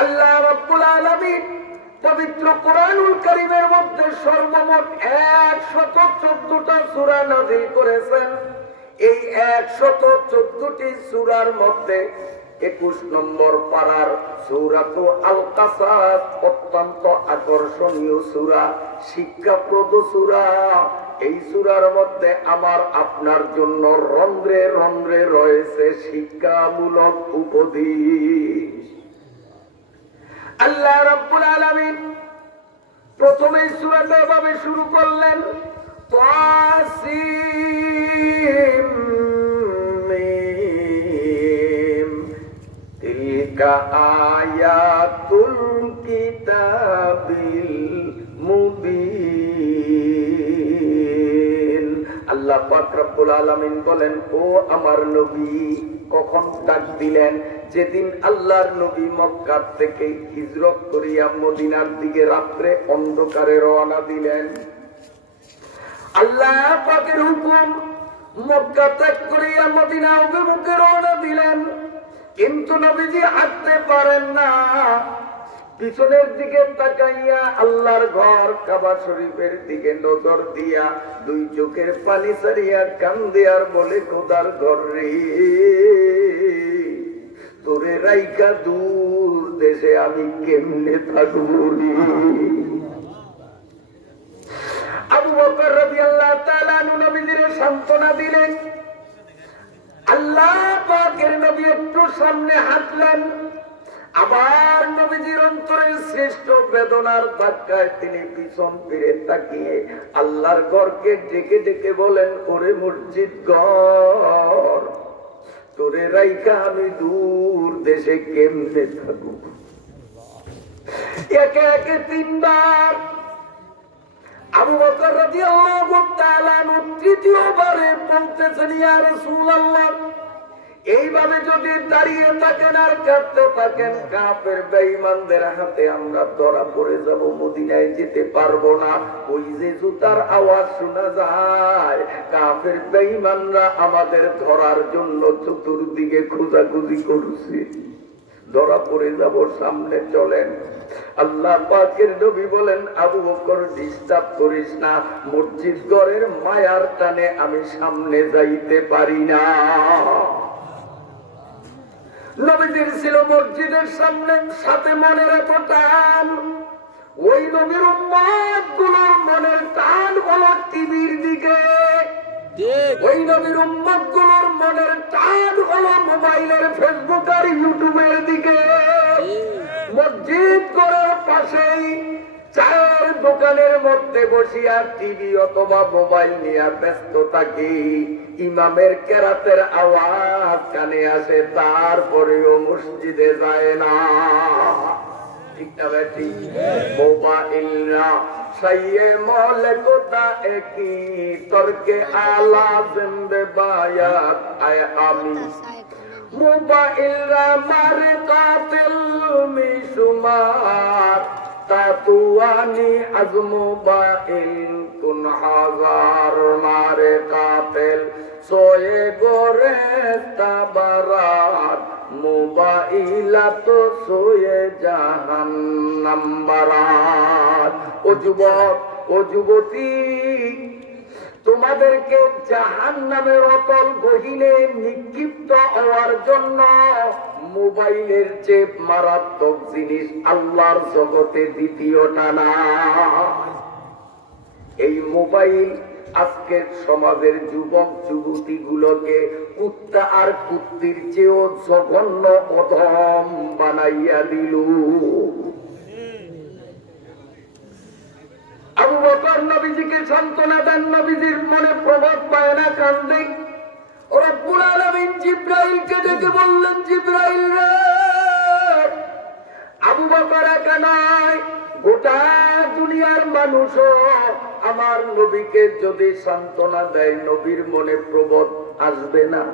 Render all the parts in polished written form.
আল্লাহ রাব্বুল আলামিন পবিত্র কোরআনুল কারীমের মধ্যে সর্বমোট 114টা সূরা নাযিল করেছেন। এই 114টি সূরার মধ্যে 21 নম্বর পারার সূরাতুল আল কাসাস অত্যন্ত আকর্ষণীয় সূরা, শিক্ষাপ্রদ সূরা। এই সূরার মধ্যে আমার আপনার জন্য রন্ধ্রে রন্ধ্রে রয়েছে শিক্ষামূলক উপদেশ। আল্লাহ রাব্বুল আলামিন প্রথমে সূরাটা এভাবে শুরু করলেন, তাসিম মিম তিলকা আয়াতুল কিতাবিল মুবিন। আল্লাহ পাক রব্বুল আলামিন বলেন, ও আমার নবী, কখন ডাক দিলেন? যেদিন আল্লাহর নবী মক্কা থেকে হিজরত করিয়া মদিনার দিকে রাত্রে অন্ধকারে রওনা দিলেন। আল্লাহ পাকের হুকুম, মক্কা ত্যাগ করিয়া মদিনা অভিমুখে রওনা দিলেন। কিন্তু নবীজি হাঁটতে পারেন না। পিছনের দিকে তাকাইয়া আল্লাহর ঘর কাবা শরীফের দিকে নজর দিয়া দুই চোখের পানি ছাড়িয়া কান্দে আর বলে, খোদার ঘর রে, তোরে রাইকা দূর দেশে আমি কেমনে থাকবো রে। আবু বকর রাদিয়াল্লাহু তাআলা আনহু নবীজির সান্ত্বনা দিলেন। আল্লাহ পাকের নবী একটু সামনে হাঁটলেন। আবার নবীজির অন্তরের শ্রেষ্ঠ বেদনার ধাক্কায় তিনি পিছন ফিরে তাকিয়ে আল্লাহর ঘরকে ডেকে ডেকে বলেন, ওরে মসজিদ ঘর, তোরে রাইকা আমি দূর দেশে কেমনে থাকবো। একে একে তিনবার আবু বকর রাদিয়াল্লাহু তাআলা আনহু তৃতীয়বারে বলতেছেন, ইয়া রাসূলুল্লাহ, এইভাবে যদি দাঁড়িয়ে থাকেন আর কাঁদতে থাকেন, কাফের বেঈমানদের হাতে আমরা ধরা পড়ে যাব, মদিনায় যেতে পারবো না। ওই যে জুতার আওয়াজ শোনা যায়, কাফের বেঈমানরা আমাদের ধরার জন্য চতুর্দিকে খোঁজাখুঁজি করছে, ধরা পড়ে যাব, সামনে চলেন। আল্লাহ পাকের নবী বলেন, আবু বকর ডিস্টার্ব করিস না, মসজিদ ঘরের মায়ার টানে আমি সামনে যাইতে পারি না। নবীজির ছিল মসজিদের সামনে, সাথে মনের এত টান। ওই নবীর উম্মত গুলোর মনের টান হলো টিভির দিকে, ওই নবীর উম্মত গুলোর মনের টান হলো মোবাইলের, ফেসবুক আর ইউটিউবের দিকে। মসজিদ করার পাশেই চায়ের দোকানের মধ্যে বসিয়া টিভি অথবা মোবাইল নিয়ে ব্যস্ত থাকি। ইমামের কেরাতের আওয়াজ কানে আসে, তারপরেও মসজিদে যায় না। ঠিক না বেটি? মোবাইল না সাইয়ে মলে কোথা একই তর্কে আলা জিন্দে বায়াত আয় আমি মোবাইল মারে কাতিল মিশুমার তাতুয়ানি আজ মোবাইল কুন হাজার মারে কাতিল সোয়ে গোরে তাবারাত মোবাইলাত সোয়ে জাহান্নাম বারাত। ও যুবক, ও যুবতী, তোমাদেরকে জাহান্নামের অতল গহীনে নিক্ষিপ্ত হওয়ার জন্য মোবাইলের চেয়ে মারাত্মক জিনিস আল্লাহর জগতে দ্বিতীয়টা না। এই মোবাইল আজকের সমাজের যুবক যুবতী গুলোকে কুত্তা আর কুত্তির চেয়েও জঘন্য অধম বানাইয়া দিল। আবু বকর নবীজিকে সান্ত্বনা দেন, নবীজির মনে প্রভাব পায় না, কান্দে। রব্বুল আলামিন জিবরাইলকে ডেকে বললেন, জিবরাইল রে, আবু বকর একা নয়, গোটা দুনিয়ার মানুষও আমার নবীকে যদি সান্ত্বনা দেয়, নবীর মনে প্রবোধ আসবে না।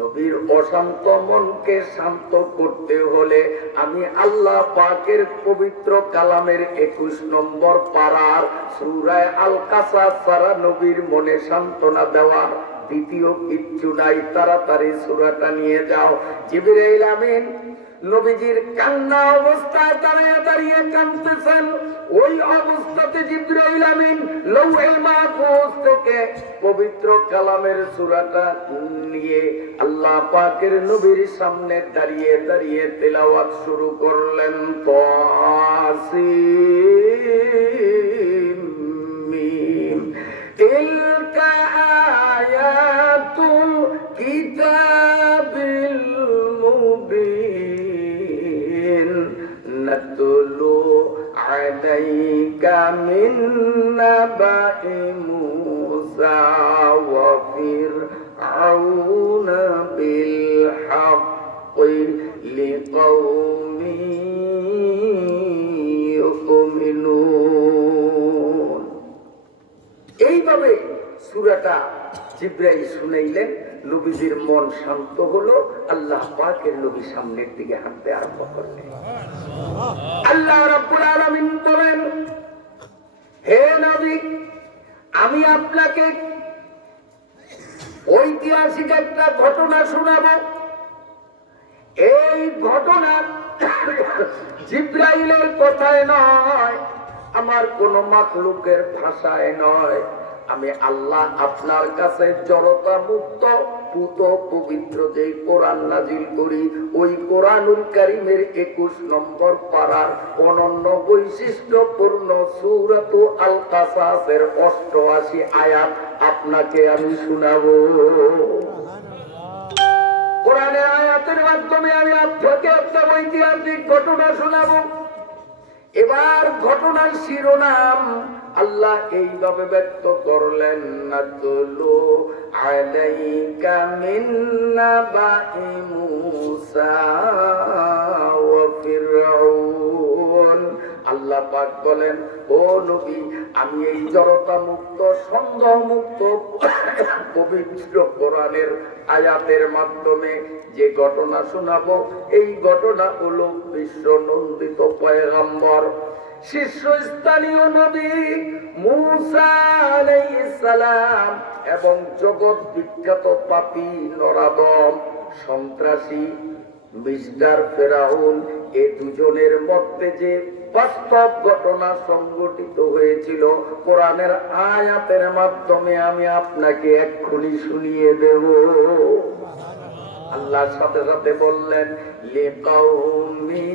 নবীর অশান্ত মনকে শান্ত করতে হলে আমি আল্লাহ পাকের পবিত্র কালামের 21 নম্বর পারার সূরা আল কাসাস ছাড়া নবীর মনে সান্ত্বনা দেওয়ার দ্বিতীয় কিচ্ছু নাই। তাড়াতাড়ি সূরাটা নিয়ে যাও। জিবরাইল আমিন নবীজির কান্না অবস্থায় দাঁড়িয়ে দাঁড়িয়ে কাঁদতেছেন। ওই অবস্থাতে জিবরাইল আমিন লৌহেল মাহফুজ থেকে পবিত্র কালামের সূরাটা নিয়ে আল্লাহ পাকের নবীর সামনে দাঁড়িয়ে দাঁড়িয়ে তেলাওয়াত শুরু করলেন। তাসিম মিম তিলকা আয়াতুল কিতাবিল মুবিন নাতলু আলাইকা মিন নাবাই মুসা ওয়া ফিরআউনা বিল হাক্কি লিকাওমি ইউমিনুন। এইভাবে সূরাটা জিবরাইল শুনাইলেন। নবীজির মন শান্ত হলো। আল্লাহ পাকের নবী সামনের দিকে হাঁটতে আরম্ভ করলেন। আল্লাহ রাব্বুল আলামিন বলেন, হে নবী, আমি আপনাকে ঐতিহাসিক একটা ঘটনা শোনাবো। এই ঘটনা জিবরাইলের কথায় নয়, আমার কোন মাখলুকের ভাষায় নয়। আমি আল্লাহ আপনার কাছে জড়তা মুক্ত পুত পবিত্র যে কোরআন নাজিল করি, ওই কোরআনুল কারীমের 21 নম্বর পারার অনন্য বৈশিষ্ট্যপূর্ণ সূরাতু আল কাসাসের 88 আয়াত আপনাকে আমি শোনাবো। কোরআনের আয়াতের মাধ্যমে আমি আপনাকে একটা ঐতিহাসিক ঘটনা শোনাবো। এবার ঘটনার শিরোনাম আল্লাহ এইভাবে ব্যক্ত করলেন, নাতলু আলাইকা মিন নাবাই মুসা ওয়া ফিরআউন। আল্লাহ পাক বলেন, ও নবী, আমি এই জড়তা মুক্ত সন্দেহ মুক্ত পবিত্র কোরআনের আয়াতের মাধ্যমে যে ঘটনা শোনাবো, এই ঘটনা হলো বিশ্ব নন্দিত পয়গম্বর শীর্ষস্থানীয় নবী মুসা আলাইহিস সালাম এবং জগৎ বিখ্যাত পাপী নরাদম সন্ত্রাসী মিস্টার ফেরাউন, এই দুজনের মধ্যে যে বাস্তব ঘটনা সংঘটিত হয়েছিল কোরআনের আয়াতের মাধ্যমে আমি আপনাকে এক্ষুনি শুনিয়ে দেব। আল্লাহর সাথে সাথে বললেন, লিকাওমি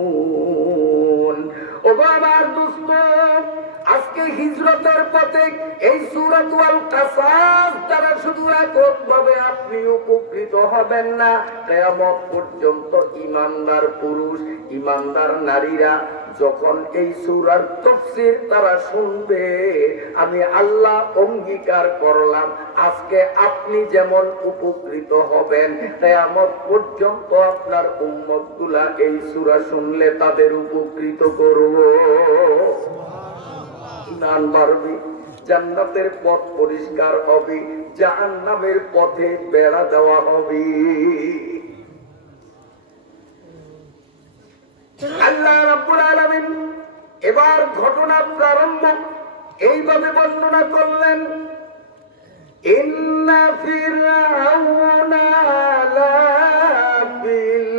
ইউমিনুন। ও বাবার দোস্ত, আজকে হিজরতের পথে এই সূরাতুল আল কাসাস দ্বারা শুধু এককভাবে আপনি উপকৃত হবেন না, কিয়ামত পর্যন্ত ঈমানদার পুরুষ ঈমানদার নারীরা যখন এই সূরার তাফসীর তারা শুনবে, আমি আল্লাহ অঙ্গীকার করলাম আজকে আপনি যেমন উপকৃত হবেন, কিয়ামত পর্যন্ত আপনার উম্মতগুলা এই সূরা শুনলে তাদের উপকৃত করব। ঈমান বাড়বে, জান্নাতের পথ পরিষ্কার হবে, জাহান্নামের পথে বেড়া দেওয়া হবে। আল্লাহ রাব্বুল আলামিন এবার ঘটনা প্রারম্ভ এইভাবে বর্ণনা করলেন, ইন্না ফিরআউনা আলা ফিল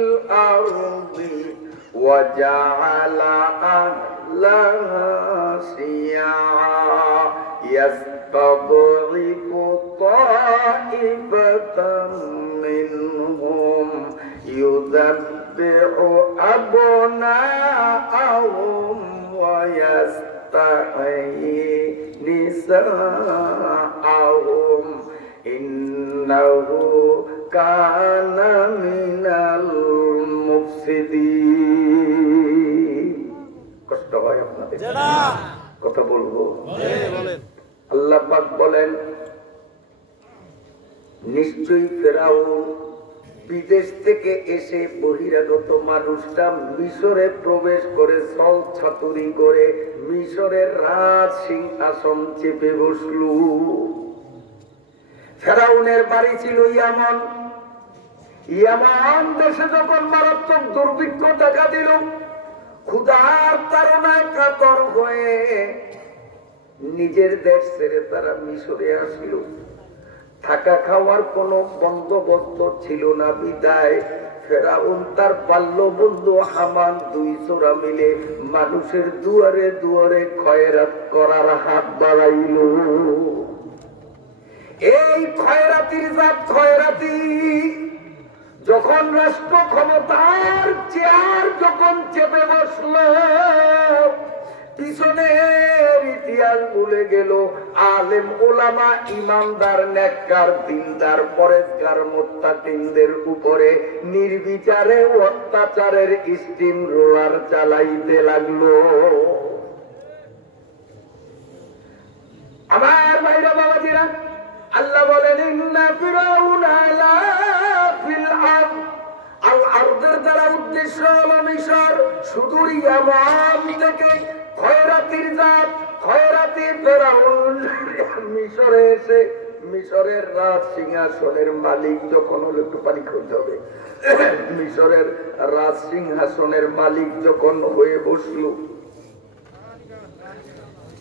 আরদি ওয়া জাআলা আহলাহা শিয়া ইয়াস্তাদঈফু তাইফাতাম মিনহুম ইউযাব্বিহু আবনাআহুম ওয়া ইয়াস্তাহয়ী নিসাআহুম ইন্নাহু কানা মিনাল মুফসিদিন। কষ্ট হয় আপনাদের? কথা বলবো? আল্লাহ পাক বলেন, নিশ্চয়ই ফেরাউন বিদেশ থেকে এসে বহিরাগত মানুষটা মিশরে প্রবেশ করে ছল ছাতুরি করে মিশরের রাজ সিংহাসন চেপে বসল। ফেরাউনের বাড়ি ছিল ইয়ামান। ইয়ামান দেশে যখন মারাত্মক দুর্ভিক্ষ দেখা দিল, ক্ষুধার তাড়নায় কাতর হয়ে নিজের দেশ ছেড়ে তারা মিশরে আসিল। থাকা খাওয়ার কোনো বন্দোবস্ত ছিল না বিদায় ফেরাউন তার বাল্য বন্ধু হামান দুই চোরা মিলে মানুষের দুয়ারে দুয়ারে খয়রাত করার হাত বাড়াইল। এই খয়রাতির জাত খয়রাতি যখন রাষ্ট্র ক্ষমতার চেয়ার যখন চেপে বসল, পিছনের ইতিহাস ভুলে গেল। আলেম ওলামা ইমানদার নেককার দিনদার পরেজগার মুত্তাকিনদের উপরে নির্বিচারে অত্যাচারের স্টিম রোলার চালাইতে লাগলো। আমার ভাইরা বাবাজিরা, আল্লাহ বলেন ইন্না ফিরাউনা আলা ফিল আরদ। আল আরদের দ্বারা উদ্দেশ্য হলো মিশর। সুদূর ইয়ামান থেকে খয়রাতির জাত খয়রাতি ফেরাউন মিশরে এসে মিশরের রাজ সিংহাসনের মালিক যখন হলো, একটু পানি খুঁজতে হবে, মিশরের রাজ সিংহাসনের মালিক যখন হয়ে বসলো,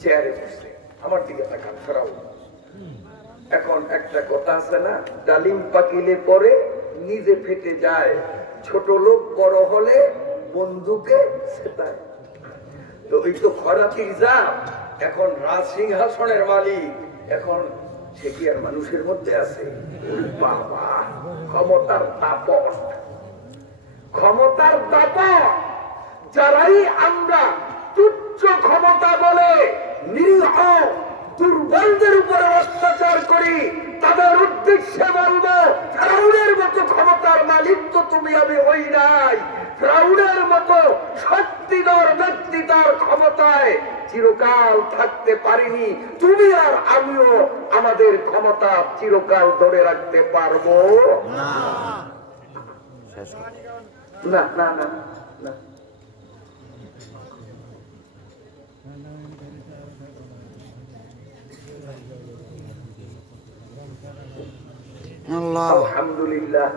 চেয়ারে বসে আমার দিকে তাকান ফেরাউন। এখন একটা কথা আছে না, ডালিম পাকিলে পরে নিজে ফেটে যায়, ছোট লোক বড় হলে বন্ধুকে সেটায়। তো ওই তো খয়রাতির জাত এখন রাজ সিংহাসনের মালিক, এখন সে কি আর মানুষের মধ্যে আছে? বাবা, ক্ষমতার দাপট, ক্ষমতার দাপট। যারাই আমরা তুচ্ছ ক্ষমতা বলে নিরীহ দুর্বলদের উপরে অত্যাচার করি, তাদের উদ্দেশ্যে বলবো, ফেরাউনের মতো ক্ষমতার মালিক তো তুমি আমি হই নাই। ফেরাউনের মতো শক্তিধর ব্যক্তি তার ক্ষমতায় চিরকাল থাকতে পারিনি। তুমি আর আমিও আমাদের ক্ষমতা চিরকাল ধরে রাখতে পারবো না। না না না, আলহামদুলিল্লাহ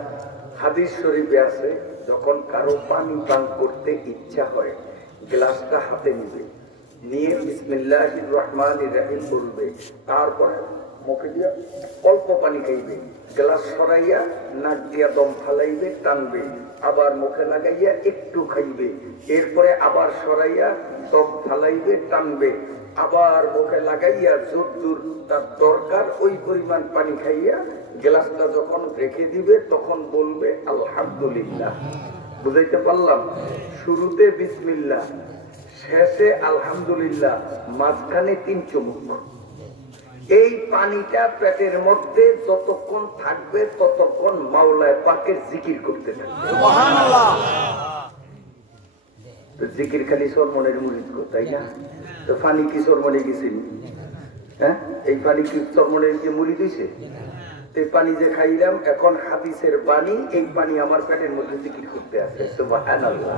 হাদিস শরীফে আছে, যখন কারো পানি পান করতে ইচ্ছা হয় গ্লাসটা হাতে নিবে, নিয়ে বিসমিল্লাহির রহমানির রহিম বলবে, তারপরে মুখে দিয়া অল্প পানি খাইবে, গ্লাস সরাইয়া নাক দিয়া দম ফালাইবে, টানবে, আবার মুখে লাগাইয়া একটু খাইবে, এরপরে আবার সরাইয়া দম ফালাইবে, টানবে, আবার মুখে লাগাইয়া যতদূর তার দরকার ওই পরিমাণ পানি খাইয়া গ্লাসটা যখন রেখে দিবে তখন বলবে আলহামদুলিল্লাহ। বুঝাইতে পারলাম? শুরুতে বিসমিল্লাহ, শেষে আলহামদুলিল্লাহ, মাঝখানে 3 চুমুক। এই পানিটা পেটের মধ্যে যতক্ষণ থাকবে ততক্ষণ মাওলায় পাকের জিকির করতে থাকবে। সুবহানাল্লাহ। তো জিকির খালি সরমনের মুরিদ কো, তাই না? তো পানি কি সরমনে গেছে? হ্যাঁ, এই পানি কি সরমনের কি মুরিদ হইছে? এই পানি যে খাইলাম এখন হাদিসের পানি, এই পানি আমার পেটের মধ্যে জিকির করতে আছে। সুবহানাল্লাহ।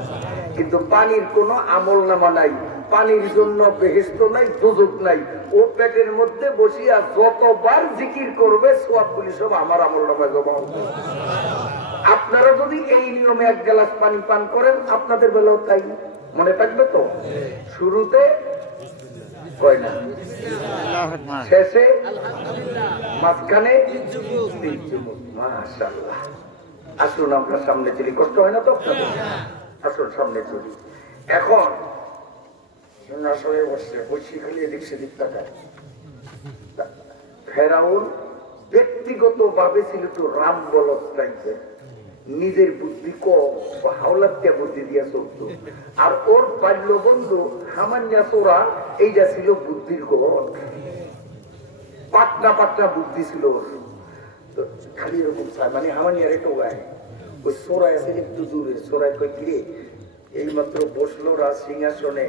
কিন্তু পানির কোনো আমলনামা নাই, পানির জন্য বেহেশত নাই, দোজখ নাই। ও পেটের মধ্যে বসিয়া যতবার জিকির করবে সওয়াবগুলি সব আমার আমলনামায় জমা হবে। আপনারা যদি এই নিয়মে 1 গ্লাস পানি পান করেন, আপনাদের বেলাও তাই মনে থাকবে তো? শুরুতে কয় না, শেষে মাঝখানে 3 চুমুক। মাশাআল্লাহ। আসুন আমরা সামনে চলি, কষ্ট হয় না তো আপনাদের? আসুন সামনে চলি। এখন আসলে বসে খালি এদিক সেদিক তাকায়। ফেরাউন ব্যক্তিগত ভাবে ছিল তো রাম বলদ টাইপের, নিজের বুদ্ধি কম, হাওলাতকে বুদ্ধি দিয়া চলত। আর ওর বাল্য বন্ধু হামান্যা চোরা, এইটা ছিল বুদ্ধির গড়, পাটনা পাটনা বুদ্ধি ছিল ওর। খালি এরকম চায়, মানে হামান্যার একটা গায়ে ওই চোরাই আছে একটু দূরে। চোরাই কই কিরে, এই মাত্র বসলো রাজ সিংহাসনে,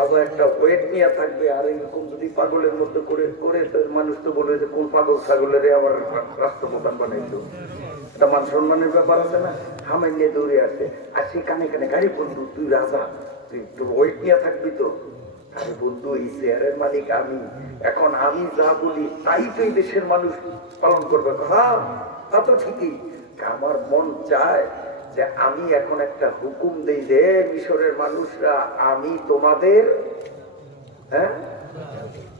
আজও একটা ওয়েট নিয়ে থাকবে, আর এরকম যদি পাগলের মধ্যে করে করে মানুষ তো বলে যে কোন পাগল ছাগলের আমার রাষ্ট্রপ্রধান বানাইতো। একটা মান সম্মানের ব্যাপার আছে না? হামাই নিয়ে দৌড়ে আসে, আর সে কানে কানে, গাড়ি বন্ধু তুই রাজা, তুই তোর ওয়েট নিয়ে থাকবি তো? আরে বন্ধু, এই চেয়ারের মালিক আমি, এখন আমি যা বলি তাই তো এই দেশের মানুষ পালন করবে। হ্যাঁ, তা তো ঠিকই। আমার মন চায় যে আমি এখন একটা হুকুম দেই যে মিশরের মানুষরা, আমি তোমাদের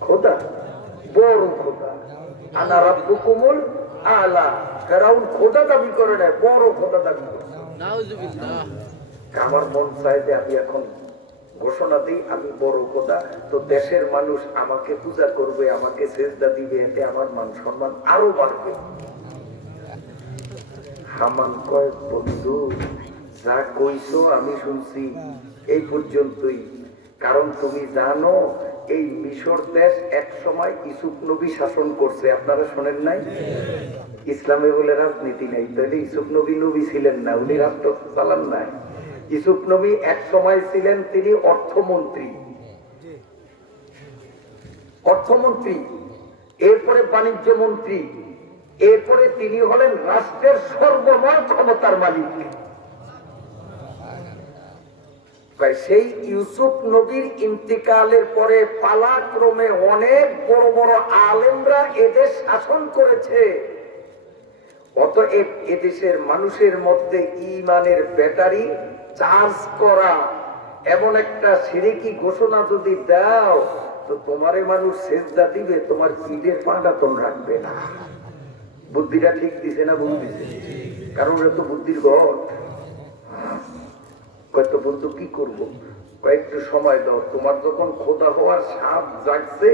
খোদা, বড় খোদা, আনা রাব্বুকুমুল আলা। ফেরাউন খোদা দাবি করে না, বড় খোদা দাবি করে। আমার মন চায় যে আমি এখন ঘোষণা দিই আমি বড় খোদা, তো দেশের মানুষ আমাকে পূজা করবে, আমাকে সেজদা দিবে, এতে আমার মান সম্মান আরো বাড়বে। হামান কয়, বন্ধু যা কইছো আমি শুনছি এই পর্যন্তই, কারণ তুমি জানো এই মিশর দেশ এক সময় ইউসুফ নবী শাসন করছে, আপনারা শোনেন নাই? ইসলামে বলে রাজনীতি নাই, তাহলে ইউসুফ নবী নবী ছিলেন না, উনি রাষ্ট্র চালান নাই। ইউসুফ নবী এক সময় ছিলেন তিনি অর্থমন্ত্রী, এরপরে বাণিজ্য মন্ত্রী, এরপরে তিনি হলেন রাষ্ট্রের সর্বময় ক্ষমতার মালিক। সেই ইউসুফ নবীর ইন্তিকালের পরে পালাক্রমে অনেক বড় বড় আলেমরা এদেশ শাসন করেছে। অতএব এদেশের মানুষের মধ্যে ঈমানের ব্যাটারি চার্জ করা এমন একটা শিরকি ঘোষণা যদি দাও, তো তোমারে মানুষ সেজদা দিবে, তোমার পিঠের পাটাতন রাখবে না। বুদ্ধিটা ঠিক দিছে না ভুল দিছে? কারণ ওরা তো বুদ্ধির গড়। কয়েকটা বন্ধু কি করবো, কয়েকটু সময় দাও, তোমার যখন খোদা হওয়ার স্বাদ জাগছে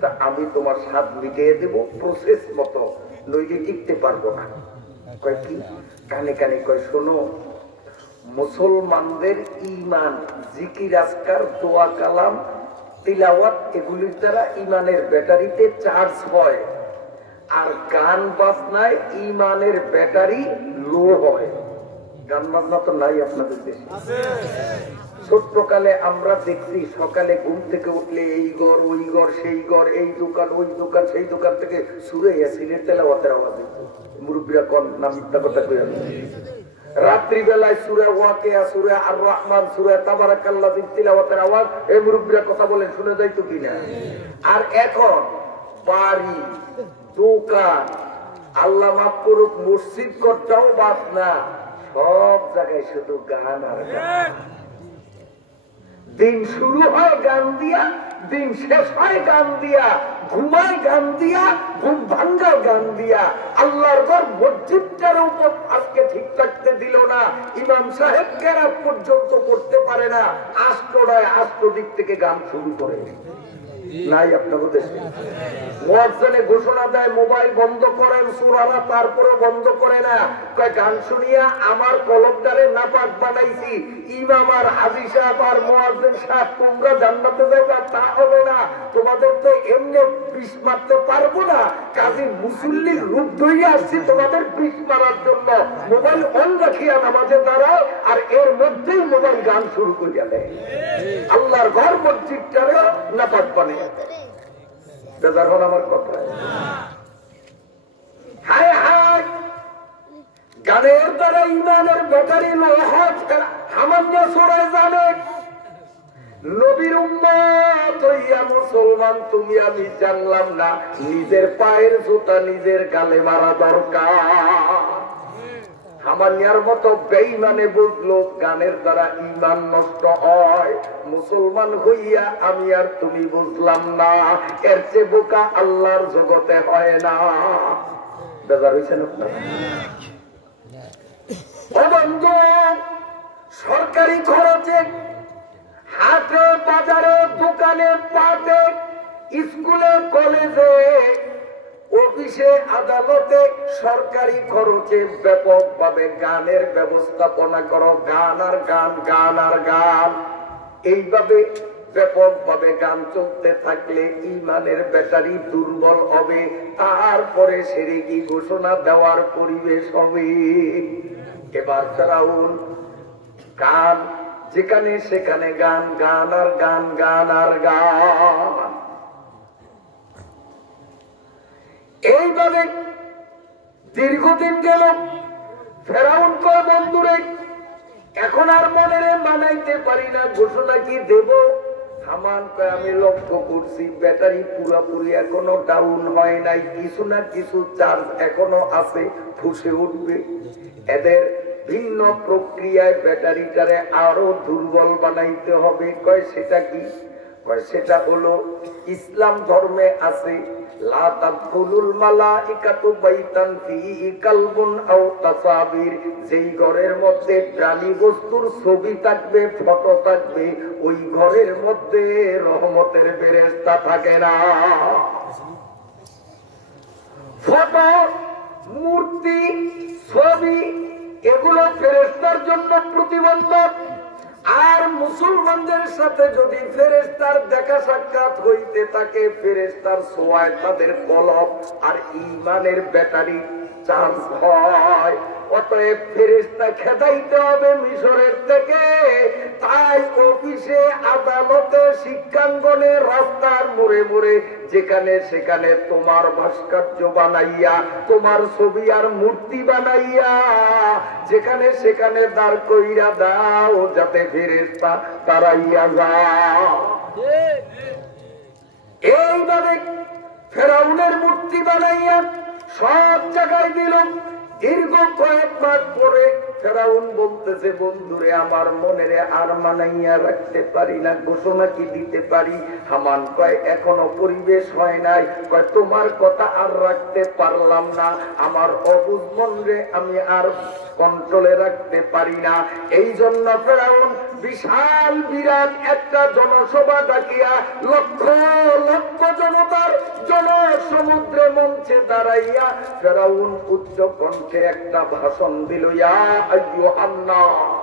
তা আমি তোমার স্বাদ মিটিয়ে দেব প্রসেস মতো, নইলে টিকতে পারবো না। কয় কি? কানে কানে কয়, শোনো, মুসলমানদের ঈমান, জিকির, আজকার, দোয়া, কালাম, তিলাওয়াত এগুলির দ্বারা ঈমানের ব্যাটারিতে চার্জ হয়, আর গান বাজনায় ঈমানের ব্যাটারি লো হয়। গান বাজনা তো নাই আপনাদের দেশে? ছোট্টকালে আমরা দেখছি সকালে ঘুম থেকে উঠলে এই ঘর ওই ঘর সেই ঘর, এই দোকান ওই দোকান, সেই দোকান থেকে সুরে ইয়াসিনের তেলাওয়াতের আওয়াজ হইত। মুরব্বিরা কোন না মিথ্যা কথা কই? রাত্রি বেলায় সূরা ওয়াকিয়া, সূরা আর রহমান, সূরা তাবারাকাল্লাযী তিলাওয়াতের আওয়াজ, এই মুরব্বিরা কথা বলেন শুনে যাইতো কিনা? আর এখন বাড়ি, দোকান, আল্লাহ মাফ করুক, মসজিদ করতেও বাদ না, সব জায়গায় শুধু গান আর গান। দিন শুরু হয় গান দিয়া, দিন শেষ হয় গান দিয়া, ঘুমায় গান দিয়া, ঘুম ভাঙ্গায় গান দিয়া। আল্লাহর ঘর মসজিদটার উপর আজকে ঠিক থাকতে দিল না, ইমাম সাহেব কেরাত পর্যন্ত করতে পারে না, আষ্টটায় আষ্ট দিক থেকে গান শুরু করে। নাই আপনাদের দেশে? মুয়াজ্জিনে ঘোষণা দেয় মোবাইল বন্ধ করেন, সূরারা, তারপরে বন্ধ করে না। কয় গান শুনিয়া আমার কলবদারে নাপাক বানাইছি, ইমাম আর হাজী সাহেব আর মুয়াজ্জিন সাহেব তোমরা জান্নাতে যাবে তা হবে না, তোমাদের তো এমনি বিষ মারতে পারবো না, কাজী মুসল্লির রূপ ধরে আসছি তোমাদের বিষ মারার জন্য। মোবাইল অন রাখিয়া নামাজে দাঁড়ায়, আর এর মধ্যেই মোবাইল গান শুরু করিয়া দেয়। আল্লাহর ঘর মসজিদটারে নাপাক বানায়। আমার কথা হায় হায়, গানের দ্বারা ইমানের ব্যাটারি লো হয়। সামান্য সরে জানে নবীর উম্মত হইয়া মুসলমান তুমি আমি জানলাম না নিজের পায়ের জুতা নিজের গালে মারা দরকার। সামান্যার মতো বেঈমানে বুঝলো গানের দ্বারা ঈমান নষ্ট হয়, মুসলমান হইয়া আমি আর তুমি বুঝলাম না, এর চেয়ে বোকা আল্লাহর জগতে হয় না। বেজার হইছেন আপনারা? ও বন্ধু, সরকারি খরচে হাটে বাজারে দোকানে পাটে স্কুলে কলেজে অফিসে আদালতে সরকারি খরচে ব্যাপকভাবে গানের ব্যবস্থাপনা করো। গান আর গান, গান আর গান, এইভাবে ব্যাপকভাবে গান চলতে থাকলে ঈমানের ব্যাটারি দুর্বল হবে, তারপরে শিরকি ঘোষণা দেওয়ার পরিবেশ হবে। এবার ফেরাউন গান, যেখানে সেখানে গান, গান আর গান, গান আর গান, এইভাবে দীর্ঘদিন গেল। ফেরাউন কয়, বন্ধুরে এখন আর মনে মানাইতে পারি না, ঘোষণা কি দেব? হামান কয়, আমি লক্ষ্য করছি ব্যাটারি পুরোপুরি এখনো ডাউন হয় নাই, কিছু না কিছু চার্জ এখনো আছে, ফুসে উঠবে। এদের ভিন্ন প্রক্রিয়ায় ব্যাটারিটারে আরো দুর্বল বানাইতে হবে। কয় সেটা কি? সেটা হলো ইসলাম ধর্মে আছে লা তাদখুলুল মালাইকাতু বাইতান ফিহি কালবুন আও তাসাবির, যেই ঘরের মধ্যে প্রাণী বস্তুর ছবি থাকবে, ফটো থাকবে, ওই ঘরের মধ্যে রহমতের ফেরেশতা থাকে না। ফটো, মূর্তি, ছবি এগুলো ফেরেশতার জন্য প্রতিবন্ধক। আর মুসলমানদের সাথে যদি ফেরেশতার দেখা সাক্ষাৎ হইতে থাকে, ফেরেশতার ছোঁয়ায় তাদের কলব আর ঈমানের ব্যাটারি চার্জ হয়। অতএব ফেরেশতা খেদাইতে হবে মিশরের থেকে। তাই অফিসে, আদালতে, শিক্ষাঙ্গনে, রাস্তার মোড়ে মোড়ে যেখানে সেখানে তোমার ভাস্কর্য বানাইয়া, তোমার ছবি আর মূর্তি বানাইয়া যেখানে সেখানে দাঁড় কইরা দাও, যাতে ফেরেশতা তারাইয়া যাও। এইভাবে ফেরাউনের মূর্তি বানাইয়া সব জায়গায় দিল। দীর্ঘ কয়েক মাস পরে ফেরাউন বলতেছে, বন্ধুরে আমার মনেরে আর মানাইয়া রাখতে পারি না, ঘোষণা কি দিতে পারি? হামান কয় এখনো পরিবেশ হয় নাই, কয় তোমার কথা আর রাখতে পারলাম না, আমার অবুঝ মন রে আমি আর কন্ট্রোলে রাখতে পারি না। এই জন্য ফেরাউন বিশাল বিরাট একটা জনসভা ডাকিয়া লক্ষ লক্ষ জনতার জনসমুদ্রে মঞ্চে দাঁড়াইয়া ফেরাউন উচ্চ কণ্ঠে একটা ভাষণ দিল, ইয়া আইয়ুহান নাস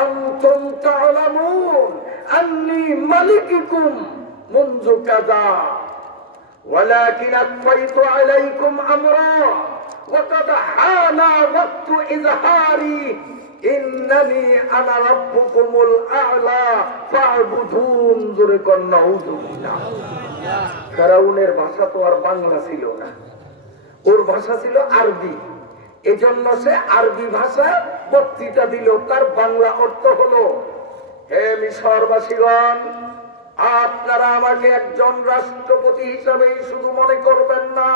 আনতুম তা'লামুন আন্নী মালিকুকুম মুনযু কাযা ওয়ালাকিন আখফাইতু আলাইকুম আমরা ওয়া কাদ হানা ওয়াক্তু ইযহারি ইন্নানি আনা রাব্বুকুমুল আ'লা ফা'বুদুন। জোরে কর নাউযুবিল্লাহ। ফেরাউনের ভাষা তো আর বাংলা ছিল না, ওর ভাষা ছিল আরবি। এজন্য সে আরবি ভাষা বক্তৃতা দিল। তার বাংলা অর্থ হলো, হে মিশরবাসীগণ, আপনারা আমাকে একজন রাষ্ট্রপতি হিসাবেই শুধু মনে করবেন না।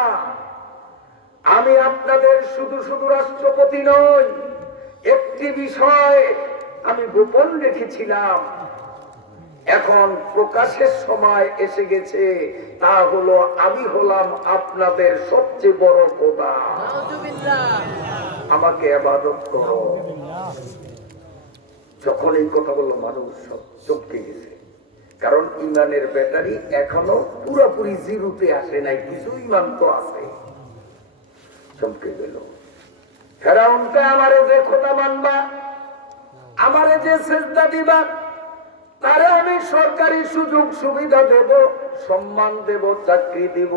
আমি আপনাদের শুধু শুধু রাষ্ট্রপতি নই, একটি বিষয় আমি গোপন রেখেছিলাম, এখন প্রকাশের সময় এসে গেছে। তা হলো আমি হলাম আপনাদের সবচেয়ে বড় খোদা, আমাকে ইবাদত করো। যখন এই কথা বললো মানুষ সব চমকে গেছে, কারণ ইমানের ব্যাটারি এখনো পুরোপুরি জিরোতে আসে নাই, কিছু ইমান তো আছে। চমকে গেল। ফেরাউনকে আমারে যে খোদা মানবা, আমারে যে সেজদা দিবা, তারে আমি সরকারি সুযোগ সুবিধা দেব, সম্মান দেব, চাকরি দেব।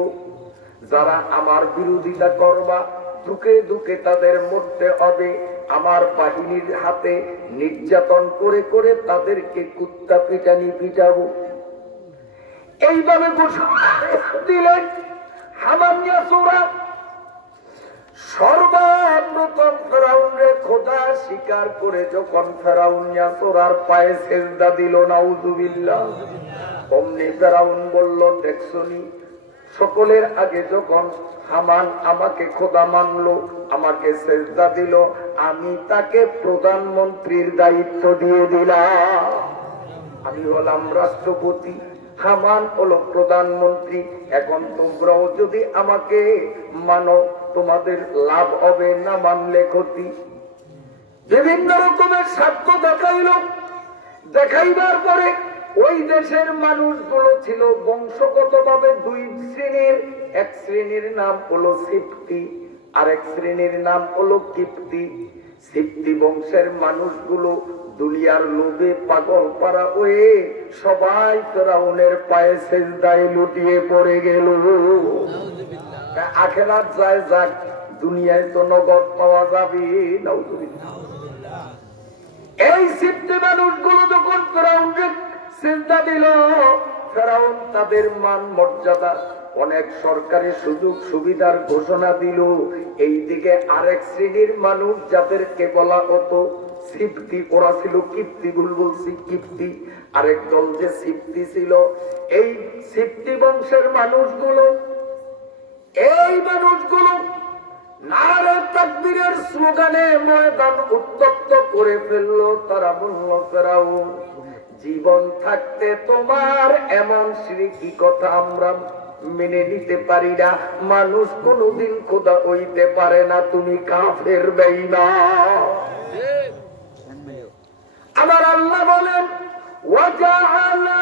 যারা আমার বিরোধিতা করবা, দুকে দুকে তাদের মরতে হবে। আমার বাহিনীর হাতে নির্যাতন করে করে তাদেরকে কুত্তা পিটানি পিটাবো। এইভাবে ঘোষণা দিলেন হামান ইয়াসুরা। সর্বপ্রথম ফেরাউনের খোদা স্বীকার করে যখন ফেরাউন ইয়াসুরার পায়ে সেজদা দিল, নাউযুবিল্লাহ, অমনি ফেরাউন বলল, দেখছনি, সকলের আগে যখন হামান আমাকে খোদা মানলো, আমাকে সেজদা দিল, আমি তাকে প্রধানমন্ত্রীর দায়িত্ব দিয়ে দিলাম। আমি হলাম রাষ্ট্রপতি, হামান হলো প্রধানমন্ত্রী। এখন তোমরাও যদি আমাকে মানো, তোমাদের লাভ হবে, না মানলে ক্ষতি। বিভিন্ন রকমের সাক্ষ্য দেখাইল। দেখাইবার পরে ওই দেশের মানুষগুলো ছিল বংশগতভাবে দুই শ্রেণীর। এক শ্রেণীর নাম হলো সিপ্তি, আরেক শ্রেণীর নাম হলো কিপ্তি। সিপ্তি বংশের মানুষগুলো দুনিয়ার লোভে পাগল পারা হয়ে সবাই ফেরাউনের পায়ে সেজদায় লুটিয়ে পড়ে গেল। আখিরাত যায় যাক, দুনিয়ায় তো নগদ পাওয়া যাবে। এই সিপ্তি মানুষগুলো যখন ফেরাউনকে সেজদা দিল, ফেরাউন তাদের মান মর্যাদা, অনেক সরকারি সুযোগ সুবিধার ঘোষণা দিল। এইদিকে আরেক শ্রেণীর মানুষ যাদেরকে বলা হতো সিপ্তি, ওরা ছিল কিপ্তি, ভুল বলছি, কিপ্তি। আরেক দল যে সিপ্তি ছিল, এই সিপ্তি বংশের মানুষগুলো, এই মানুষগুলো নারে তাকবীরের স্লোগানে ময়দান উত্তপ্ত করে ফেললো। তারা বলল, ফেরাউন, জীবন থাকতে তোমার এমন শিরকি কথা আমরা মেনে নিতে পারি না। মানুষ কোনদিন খোদা হইতে পারে না, তুমি কাফের বেঈমান। আমার আল্লাহ বলেন ওয়াজআলা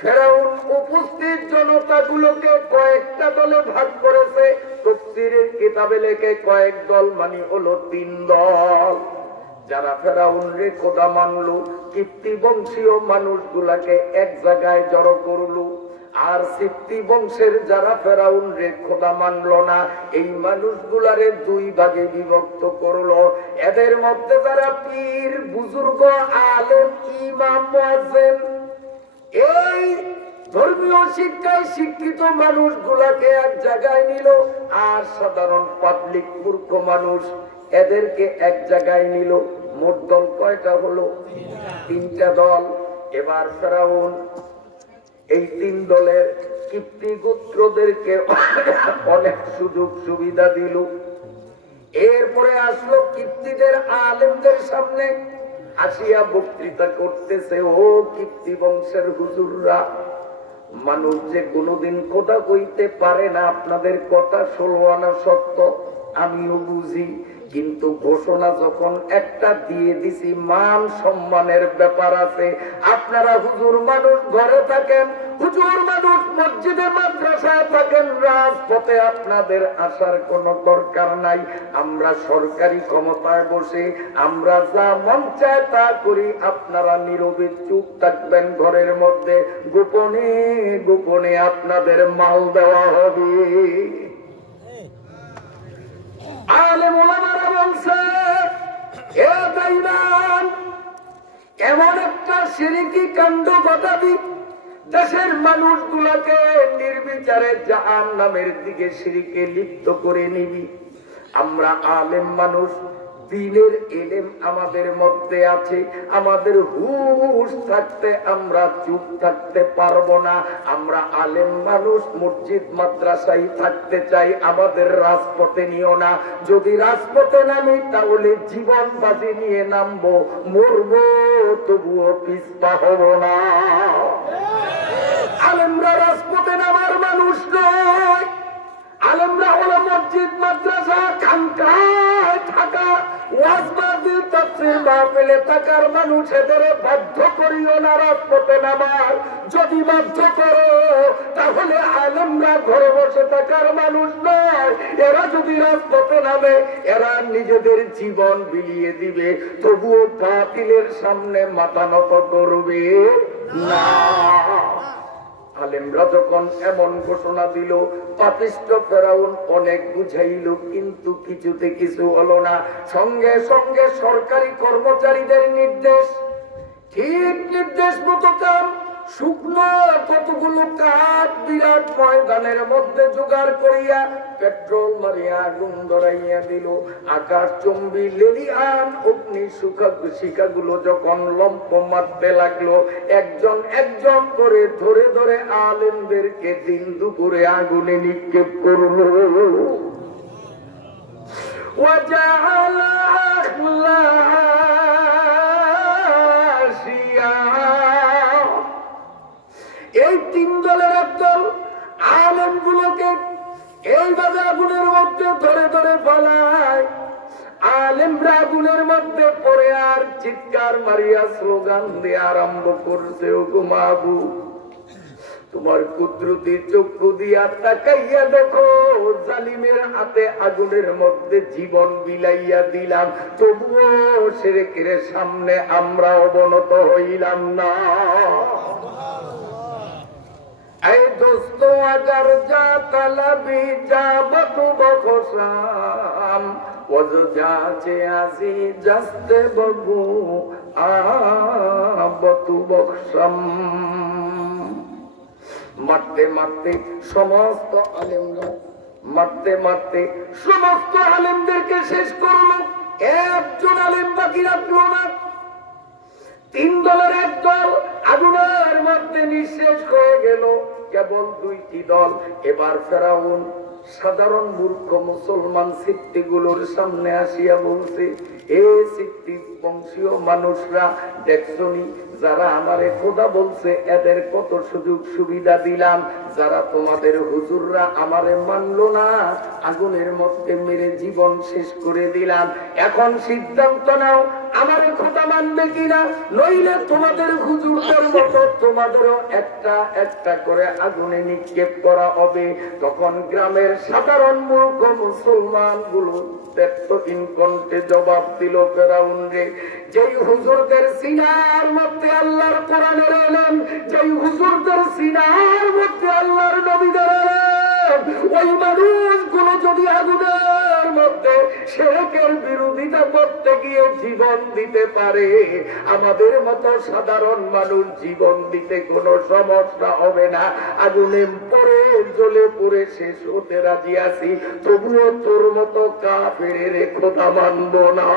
ফেরাউন উপস্থিত জনতাগুলোকে কয়েকটা দলে ভাগ করেছে। তাফসীরের কিতাবে লেখে কয়েক দল মানে হলো 3 দল। যারা ফেরাউন রে খোদা মানলো, কিপ্তি বংশীয় মানুষগুলাকে এক জায়গায় জড়ো করলো। আর সিপ্তি বংশের যারা ফেরাউন রে খোদা মানলো না, এই মানুষগুলারে 2 ভাগে বিভক্ত করলো। এদের মধ্যে যারা পীর বুজুর্গ আলেম ইমাম মুয়াজ্জিন এই ধর্মীয় শিক্ষায় শিক্ষিত মানুষগুলাকে এক জায়গায় নিল, আর সাধারণ পাবলিক মূর্খ মানুষ এদেরকে এক জায়গায় নিল। মোট দল কয়টা হলো? 3টা দল। এবার ফেরাউন এই 3 দলের কিপ্তি গোত্রদেরকে অনেক সুযোগ সুবিধা দিল। এরপরে আসলো কিপ্তিদের আলেমদের সামনে, আসিয়া বক্তৃতা করতেছে, ও কিপ্তি বংশের হুজুররা, মানুষ যে কোনোদিন খোদা কইতে পারে না, আপনাদের কথা 16 আনা সত্য, আমিও বুঝি, কিন্তু ঘোষণা যখন একটা দিয়ে দিছি, মান সম্মানের ব্যাপার আছে। আপনারা হুজুর মানুষ ঘরে থাকেন, হুজুর মানুষ মসজিদে মাদ্রাসায় থাকেন, রাজপথে আপনাদের আসার কোনো দরকার নাই। আমরা সরকারি ক্ষমতায় বসে আমরা যা মন চায় তা করি, আপনারা নীরবে চুপ থাকবেন ঘরের মধ্যে, গোপনে গোপনে আপনাদের মাল দেওয়া হবে। আলেম ওলামারা বলছে, এ বেঈমান, এমন একটা শিরকি কাণ্ড ঘটাবি, দেশের মানুষগুলোকে নির্বিচারে জাহান্নামের দিকে শিরকে লিপ্ত করে নিবি। আমরা আলেম মানুষ, দিনের ইলম আমাদের মধ্যে আছে, আমাদের হুঁশ থাকতে আমরা চুপ থাকতে পারবো না। আমরা আলেম মানুষ, মসজিদ মাদ্রাসায় থাকতে চাই, আমাদের রাজপথে নিও না। যদি রাজপথে নামি তাহলে জীবন বাজি নিয়ে নামবো, মরবো তবুও পিছপা হব না। আলেমরা রাজপথে নামার মানুষ নয়, আলেমরা হলো মসজিদ মাদ্রাসা খানকায় থাকা, ওয়াজ মাহফিল তাফসীর মাহফিলে থাকার মানুষ। এদের বাধ্য করিও না রাজপথে নামার। যদি বাধ্য করো তাহলে আলেমরা ঘরে বসে থাকার মানুষ নয়। এরা যদি রাজপথে নামে, এরা নিজেদের জীবন বিলিয়ে দিবে, তবুও বাতিলের সামনে মাথা নত করবে না। আলেমরা যখন এমন ঘোষণা দিল, পাপিষ্ঠ ফেরাউন অনেক বুঝাইল, কিন্তু কিছুতে কিছু হলো না। সঙ্গে সঙ্গে সরকারি কর্মচারীদের নির্দেশ, ঠিক নির্দেশ মতো কাম, শুকনো কতগুলো কাঠ বিরাট ময়দানের মধ্যে জোগাড় করিয়া পেট্রোল মারিয়া আগুন ধরাইয়া দিল। আকাশ চুম্বি লেলিয়ান অগ্নি শিখাগুলো যখন লম্প মারতে লাগলো, একজন একজন করে ধরে ধরে আলেমদেরকে দিন দুপুরে আগুনে নিক্ষেপ করলো। এই 3 দলের একদল আলেমগুলোকে এইভাবে আগুনের মধ্যে ধরে ধরে ফেলায়। আলেমরা আগুনের মধ্যে পড়ে আর চিৎকার মারিয়া স্লোগান দিয়ে আরম্ভ করছে, ও গো মাহবুব, তোমার কুদরতি চক্ষু দিয়া তাকাইয়া দেখো, জালিমের হাতে আগুনের মধ্যে জীবন বিলাইয়া দিলাম, তবুও শিরকের সামনে আমরা অবনত হইলাম না। ऐ दोस्तों अगर जा तलबी जा बतु बखशाम वज जाचे आसी जस्ते बगु आ बतु बखशाम। মারতে মারতে সমস্ত আলেমরা, মারতে মারতে সমস্ত আলেমদেরকে শেষ করলো, একজন আলেম বাকি রাখলো না। 3 দলের এক দল আগুনের মধ্যে নিঃশেষ হয়ে গেল। কেবল 2টি দল। এবার ফেরাউন সাধারণ মূর্খ মুসলমান সিদ্দিকগুলোর সামনে আসিয়া বলছে, এ সিদ্দিক বংশীয় মানুষরা, দেখছনি যারা আমারে খোদা বলছে এদের কত সুযোগ সুবিধা দিলাম, যারা তোমাদের হুজুররা আমারে মানলো না আগুনের মধ্যে মেরে জীবন শেষ করে দিলাম। এখন সিদ্ধান্ত নাও আমারে খোদা মানবে কিনা, নইলে তোমাদের হুজুরদের মতো তোমাদেরও একটা একটা করে আগুনে নিক্ষেপ করা হবে। তখন গ্রামের সাধারণ মূর্খ মুসলমান গুলো কণ্ঠে জবাব দিল ফেরাউন রে, যেই হুজুরদের সিনার মধ্যে আল্লাহর কোরআনের এলেন, যেই হুজুরদের সিনার মধ্যে আল্লাহর নবীদের এলেন, ওই মানুষগুলো যদি আগুনের মধ্যে শিরকের বিরোধিতা করতে গিয়ে জীবন দিতে পারে, আমাদের মতো সাধারণ মানুষ জীবন দিতে কোনো সমস্যা হবে না। আগুনে পড়ে জ্বলে পড়ে শেষ হতে রাজি আছি, তবুও তোর মতো কাফেরের খোদা মানব না।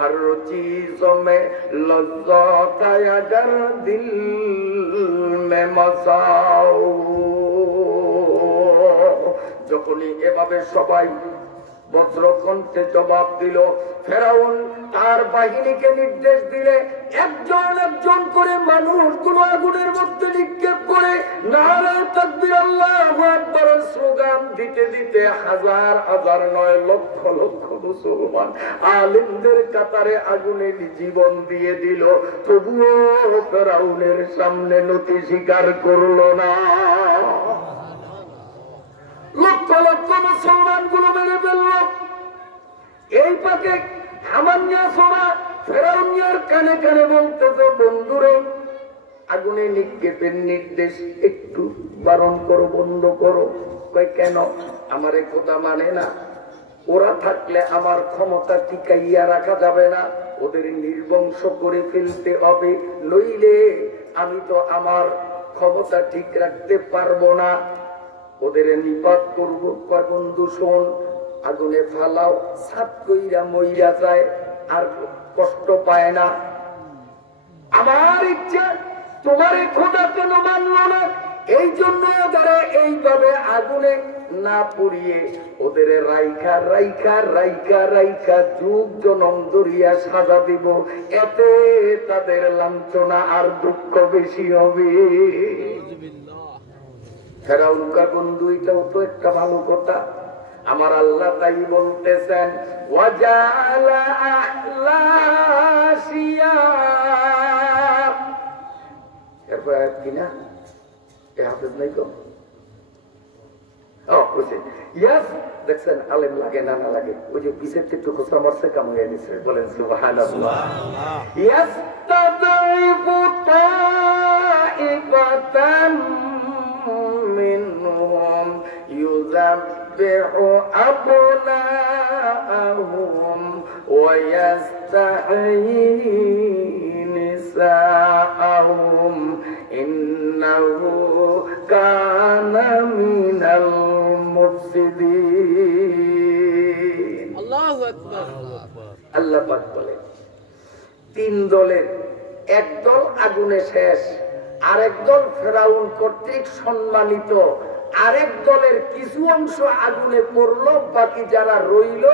हर चीजों में लज्जत अगर दिल में मसाओ। যখনই এভাবে সবাই বজ্রকণ্ঠে জবাব দিল, ফেরাউন তার বাহিনীকে নির্দেশ দিলে একজন একজন করে মানুষগুলো আগুনের মধ্যে নিক্ষেপ করে নারে তাকবীর আল্লাহু আকবার স্লোগান দিতে দিতে হাজার হাজার নয় লক্ষ লক্ষ মুসলমান আলেমদের কাতারে আগুনে জীবন দিয়ে দিল, তবুও ফেরাউনের সামনে নতি স্বীকার করলো না। লক্ষ লক্ষ মুসলমান গুলো মেরে ফেলল। এই পাকে হামানিয়া সোনা ফেরাউনিয়ার কানে কানে বলতেছে, বন্ধুরে আগুনে নিক্ষেপের নির্দেশ একটু বারণ করো, বন্ধ করো। কয় কেন? আমারে খোদা মানে না, ওরা থাকলে আমার ক্ষমতা টিকাইয়া রাখা যাবে না, ওদের নির্বংশ করে ফেলতে হবে, নইলে আমি তো আমার ক্ষমতা ঠিক রাখতে পারবো না, ওদের নিপাত করবো। কয় বন্ধু শোন, আগুনে ফালাও, সাত কইরা মইরা যায় আর কষ্ট পায় না। আমার ইচ্ছা তোমার খোদা কেন মানলো না, এই জন্য ওদের এইভাবে আগুনে না পুড়িয়ে ওদের রাইখা রাইখা রাইখা রাইখা যুগ জনম ধরিয়া সাজা দিব, এতে তাদের লাঞ্ছনা আর দুঃখ বেশি হবে। ফেরাউনকা বন্ধু, এটাও তো একটা ভালো কথা। আমার আল্লাহ তাই বলতেছেন, ওয়াজালা আহলাসিয়া। এরপর কিনা এ হাফেজ নাই তো দেখছেন, আলেম লাগে না না লাগে, ওই যে পিছের একটু খোসা মারছে কাম হয়ে গেছে। বলেন সুবহানাল্লাহ। ইয়াস্তাদাইফু তাইফাতাম মিনহুম ইউযাব্বিহু আবনাআহুম ওয়া ইয়াস্তাহয়ী নিসাআহুম ইন্নাহু কানা মিনাল মুফসিদিন। আল্লাহু আকবার। আল্লাহ পাক বলেন, তিন দলের এক দল আগুনে শেষ, আরেক দল ফেরাউন কর্তৃক সম্মানিত, আরেক দলের কিছু অংশ আগুনে পড়লো, বাকি যারা রইল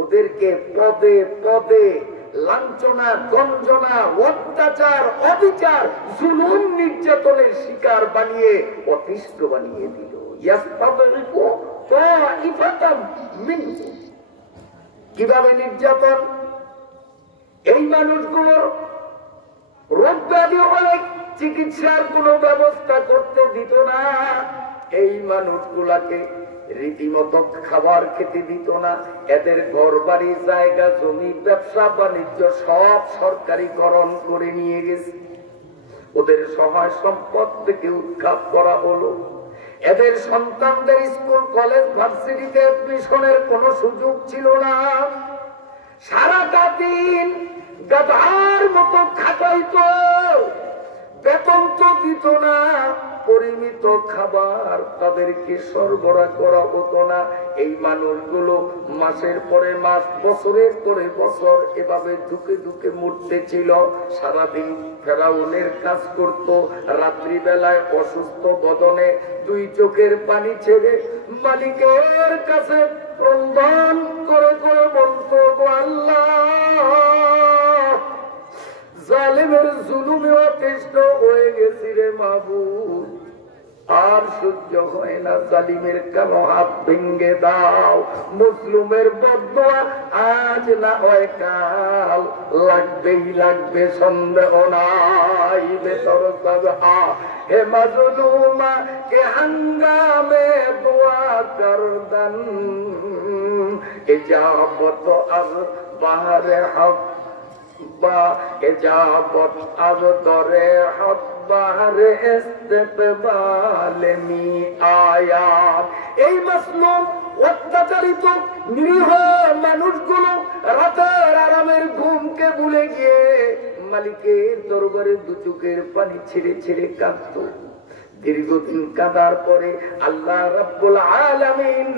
ওদেরকে পদে পদে লাঞ্ছনা, গঞ্জনা, অত্যাচার, অবিচার, জুলুম, নির্যাতনের শিকার বানিয়ে অতিষ্ঠ বানিয়ে দিল। কিভাবে নির্যাতন? এই মানুষগুলোর রোগ ব্যাধি হলে চিকিৎসার কোন ব্যবস্থা করতে দিত না, এই মানুষগুলাকে রীতিমতো খাবার খেতে দিত না, এদের ঘর বাড়ি, জায়গা জমি, ব্যবসা বাণিজ্য সব সরকারিকরণ করে নিয়ে গেছে, ওদের সহায় সম্পদ থেকে উৎখাত করা হলো, এদের সন্তানদের স্কুল কলেজ ভার্সিটিতে এডমিশনের কোনো সুযোগ ছিল না, সারাটা দিন গাধার মতো খাটাইতো, বেতন তো দিত না, পরিমিত খাবার তাদেরকে সরবরাহ করা হতো না। এই মানুষগুলো মাসের পরে মাস, বছরের পরে বছর এভাবে ধুকে ধুকে মরতে ছিল। সারাদিন ফেরাউনের কাজ করত, রাত্রিবেলায় অসুস্থ বদনে দুই চোখের পানি ছেড়ে মালিকের কাছে ক্রন্দন করে করে বলতো, আল্লাহ জালেমের জুলুমে অতিষ্ঠ হয়ে গেছি রে মাবুদ, আর সহ্য হয় না, জালিমের কালো হাত ভেঙে দাও। মুসলুমের বদদোয়া আজ না হয় কাল লাগবেই লাগবে, সন্দেহ নাই। বেতর সবহা হে মাজলুমা কে হাঙ্গামে দোয়া করদন, ইজাবত আজ বাহরে হক বা ইজাবত আজ দরে হক বাহরে ইস্তেকবালে মি আয়া। এই মাসলুম অত্যাচারিত নিরীহ মানুষগুলো রাতের আরামের ঘুমকে ভুলে গিয়ে মালিকের দরবারে দু চোখের পানি ছেড়ে ছেড়ে কাঁদত। দীর্ঘদিন কাঁদার পরে আল্লাহ রাব্বুল আলামিন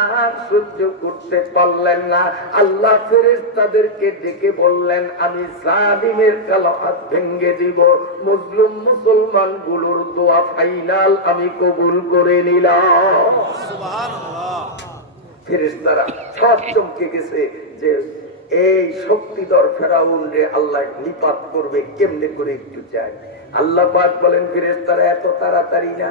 আর সহ্য করতে পারলেন না। আল্লাহ ফেরেশতাদেরকে ডেকে বললেন, আমি জালিমের কালো হাত ভেঙে দিব, মুসলিম মুসলমানগুলোর দোয়া ফাইনাল আমি কবুল করে নিলাম। সুবহানাল্লাহ। ফেরেশতারা সব চমকে গেছে যে এই শক্তিধর ফেরাউন রে আল্লাহ নিপাত করবে কেমনে করে, একটু চাই। আল্লাহ পাক বলেন, ফেরেশতারা এত তাড়াতাড়ি না,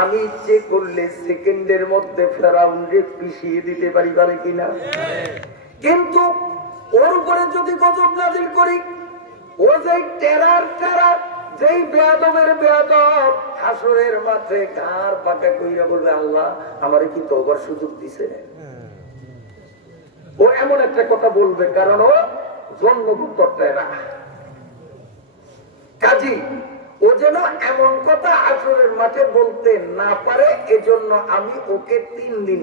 আমি ইচ্ছে করলে সেকেন্ডের মধ্যে ফেরাউন রে পিছিয়ে দিতে পারি, পারে কিনা? কিন্তু ওর উপরে যদি গজব নাযিল করি, ও যে টেরার যেই বেয়াদবের বেয়াদব হাসরের মাঠে ঘাড় পাকা কইরা বলবে, আল্লাহ আমারে কি তওবার সুযোগ দিছে? ও এমন একটা কথা বলবে, কারণ ও জন্মগত টেরা। কাজী ও যেন এমন কথা হাসরের মাঠে বলতে না পারে, এজন্য আমি ওকে 3 দিন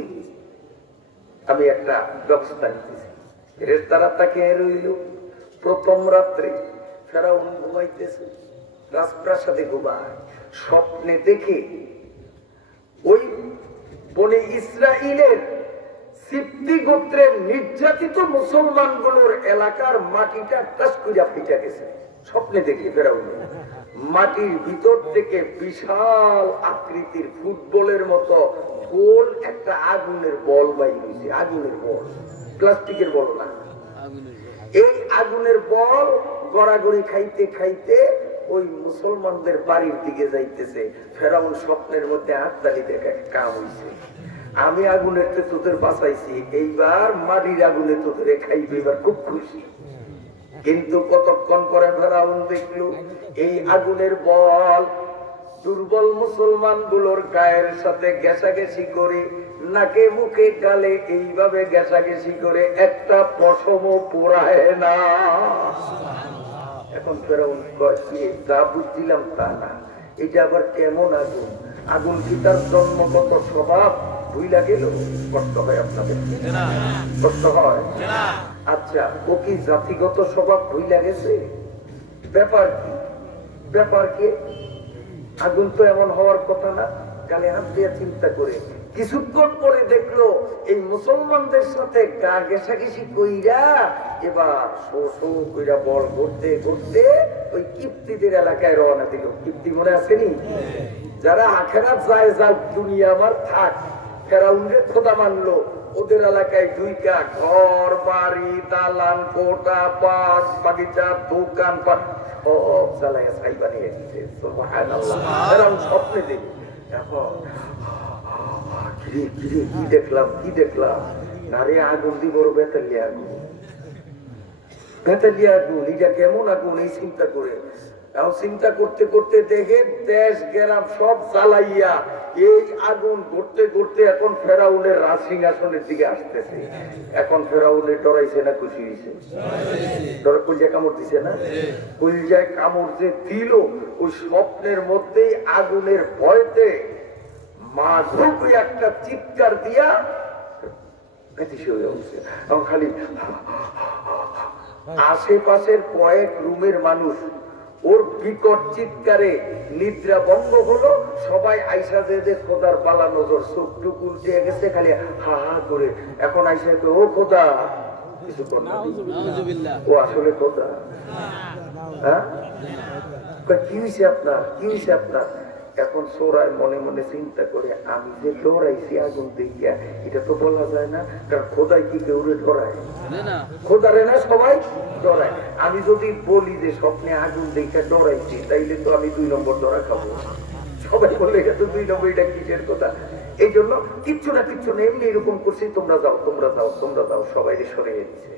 আমি একটা ব্যবস্থা নিতেছি। ফেরেশতারা তাকে রইল। প্রথম রাত্রে ফেরাউন ঘুমাইতেছে, রাজপ্রাসাদে ঘুমায়। স্বপ্নে দেখে ওই বনে ইসরাইলের সিপ্তি গোত্রের নির্যাতিত মুসলমানগুলোর এলাকার মাটিটা টাস কইরা ফিটা গেছে। স্বপ্নে দেখে ফেরাউন মাটির ভিতর থেকে বিশাল আকৃতির ফুটবলের মতো গোল একটা আগুনের বল বাইর হয়েছে। আগুনের বল, প্লাস্টিকের বল না, এই আগুনের বল গড়াগড়ি খাইতে খাইতে ওই মুসলমানদের বাড়ির দিকে যাইতেছে। ফেরাউন স্বপ্নের মধ্যে হাততালি দেখে, কাম হইছে, আমি আগুনের তোদের বাঁচাইছি, এইবার মাটির আগুনে তোদের খাইবে, এবার খুব খুশি। কিন্তু কতক্ষণ পরে ফেরাউন দেখলো এই আগুনের বল দুর্বল মুসলমান গুলোর গায়ের সাথে ঘেঁষাঘেঁষি করে, নাকে মুখে গালে এইভাবে ঘেঁষাঘেঁষি করে একটা পশমও পোড়ায় না। এখন ফেরাউন কয়, যা বুঝছিলাম তা না, এটা আবার কেমন আগুন? আগুন কি তার জন্মগত স্বভাব ভুইলা গেল? কষ্ট হয় আপনাদের? কষ্ট হয়? আচ্ছা, ও কি জাতিগত স্বভাব ভুইলা গেছে? ব্যাপার কি? ব্যাপার কি? আগুন তো এমন হওয়ার কথা না। গালে হাত দিয়ে চিন্তা করে কিছুক্ষণ পরে দেখলো এই মুসলমানদের সাথে গা ঘেঁষাঘেঁষি কইরা এবার শো শো কইরা বল করতে করতে ওই কিপ্তিদের এলাকায় রওনা দিল। কিপ্তি মনে আসেনি? যারা আখেরাত যায়, যার দুনিয়া আমার থাক, ফেরাউনরে খোদা মানলো, ওদের এলাকায় দুইটা ঘর বাড়ি দালান কোটা বাস বাগিচা দোকান পাট সব জ্বালায় ছাই বানিয়ে দিতে। সুবহানাল্লাহ। ফেরাউন স্বপ্নে দেখে, এখন কি দেখলাম, কি দেখলাম? নারে আগুন দিব, বেতালিয়া আগুন, বেতালিয়া আগুন, এটা কেমন আগুন? এই চিন্তা করে এখন চিন্তা করতে করতে দেখে দেশ গ্রাম সব জ্বালাইয়া এই আগুন ঘুরতে ঘুরতে এখন ফেরাউনের রাজসিংহাসনের দিকে আসতেছে। এখন ফেরাউনের ডরাইছে না খুশি হয়েছে? কলজায় কামড় দিছে না? কলজায় কামড় যে দিল, ওই স্বপ্নের মধ্যেই আগুনের ভয়তে মাঝুক একটা চিৎকার দিয়া খালি আশেপাশের কয়েক রুমের মানুষ ওর বিকট চিৎকারে নিদ্রা ভঙ্গ হলো। সবাই আইসা যে খোদার পালা নজর, চোখটু উল্টে গেছে খালি হা হা করে। এখন আইসা ও খোদা, কিছু কর না, ও আসলে খোদা। হ্যাঁ, কি হয়েছে আপনার, কি হয়েছে আপনার? এখন সোরায় মনে মনে চিন্তা করে, আমি যে ডরাইছি আগুন দেখিয়া, এটা তো বলা যায় না, কারণ খোদাই কি কেউ ডরায়? খোদারে না সবাই ডরায়। আমি যদি বলি যে স্বপ্নে আগুন দেখিয়া ডরাইছি, তাইলে তো আমি 2 নম্বর ধরা খাবো। সবাই বললে এটা তো 2 নম্বর, এটা কিসের কথা? এই জন্য কিচ্ছু না কিচ্ছু না, এমনি এরকম করছি, তোমরা যাও তোমরা যাও তোমরা যাও, সবাই সরিয়ে দিচ্ছে।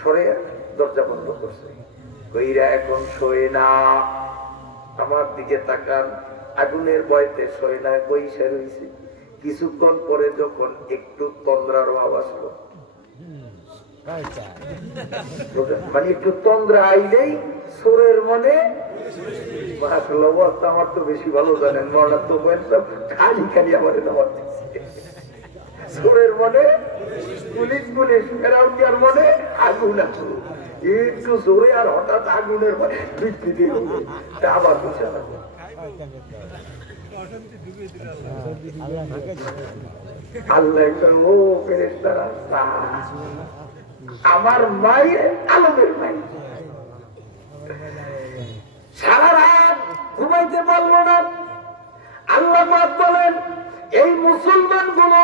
সরে দরজা বন্ধ করছে। কইরা এখন শোয় না, আমার দিকে তাকান। আগুনের ভয়তে শোয় না, বইসা রয়েছে। কিছুক্ষণ পরে যখন একটু তন্দ্রার আওয়াজ আসলো, মানে একটু তন্দ্রা আইলেই সোরের মনে অবস্থা। আমার তো বেশি ভালো জানেন, নড়ার তো খালি খালি আমার সোরের মনে পুলিশ পুলিশ, ফেরাউনিয়ার মনে আগুন আগুন, একটু জোরে আর হঠাৎ আগুনের মনে বিকৃতি আবার বসে লাগবে। আল্লাহ ও ফেরেশতারা, আমার মায়ের আলমের মাই সারা রাত ঘুমাইতে পারলো না। আল্লাহ পাক বলেন, এই মুসলমান গুলো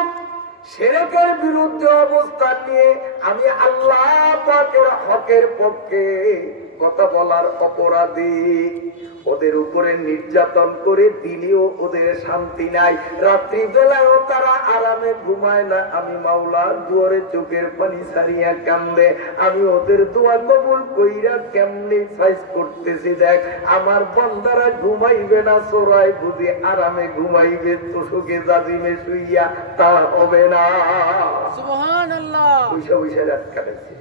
শিরকের বিরুদ্ধে অবস্থান নিয়ে আমি আল্লাহ পাকের হকের পক্ষে কথা বলার অপরাধী। ওদের উপরে নির্যাতন করে দিলেও ওদের শান্তি নাই, রাত্রি বেলায়ও তারা আরামে ঘুমায় না। আমি মাওলার দুয়ারে চোখের পানি ছাড়িয়া কান্দে, আমি ওদের দোয়া কবুল কইরা কেমনে সাইজ করতেছি। দেখ, আমার বান্দারা ঘুমাইবে না চোরাই বুঝি আরামে ঘুমাইবে, তোষকে জাজিমে শুইয়া, তা হবে না। সুবহানাল্লাহ। পয়সা পয়সা রাত কাটাইছে।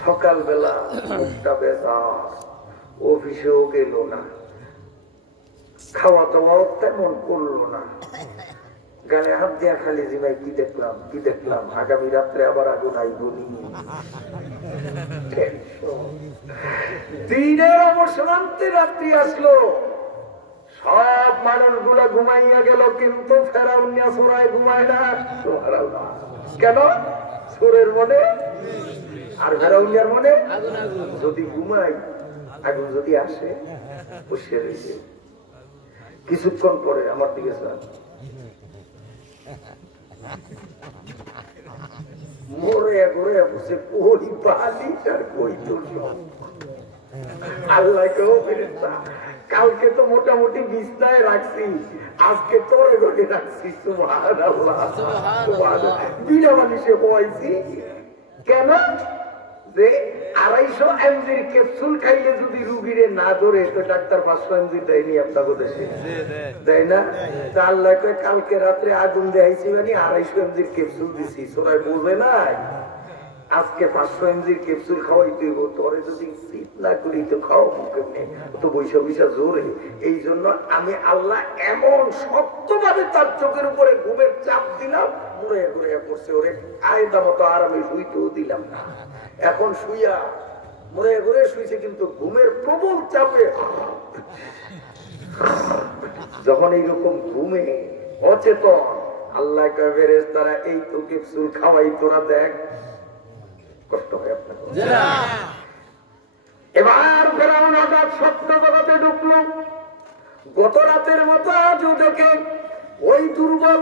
সকালবেলা মুখটা বেজার, অফিসেও গেল না, খাওয়া দাওয়াও তেমন করলো না, গালে হাত দিয়া খালি জিমাই কি দেখলাম কি দেখলাম, আগামী রাত্রে আবার আগুন আইবনি। দিনের অবসরান্তে রাত্রি আসলো, সব মানুষগুলা ঘুমাইয়া গেল, কিন্তু ফেরাউনিয়া সোরায় ঘুমায় না। কেন? সোরের মনে আর ফেরাউনিয়ার মনে যদি ঘুমাই, আগুন যদি আসে, বসে রয়েছে। কিছুক্ষণ পরে আমার দিকে মরে ঘুরে বসে কই বালিশ আর কই তুলল। আল্লাহকেও ফেরেশতা, কালকে তো মোটামুটি বিছনায় রাখছি, আজকে তোরে ঘরে রাখছি। সুবহানাল্লাহ, সুবহানাল্লাহ। বিনা বালিশে বইছি কেন? যে 250 এমজির ক্যাপসুল খাইলে যদি রুগীরে না ধরে, তো ডাক্তার 500 এমজি দেয়নি আপনাকে দেশে, দেয় না? আল্লাহ কালকে রাত্রে আগুন দেখাইছি, মানে 250 এমজির ক্যাপসুল দিছি, সবাই বোঝে নাই। আজকে 500 এমজির ক্যাপসুল খাওয়াই দিব, তোরে যদি শীত না করি তো খাও মুখে তো বৈশা বৈশা জোরে। এই জন্য আমি আল্লাহ এমন শক্তভাবে তার চোখের উপরে ঘুমের চাপ দিলাম, মরে ঘুরে পড়ছে। ওরে আয়দা মতো আরামে শুইতেও দিলাম না। এখন শুইয়া মরে ঘুরে শুইছে, কিন্তু ঘুমের প্রবল চাপে যখন এইরকম ঘুমে অচেতন, আল্লাহ ফেরেশতারা এই তো ক্যাপসুল খাওয়াই, তোরা দেখ কষ্ট হয় আপনার। এবার ফেরাউন হঠাৎ স্বপ্ন জগতে ঢুকলো। গত রাতের মতো আজও দেখে ওই দুর্বল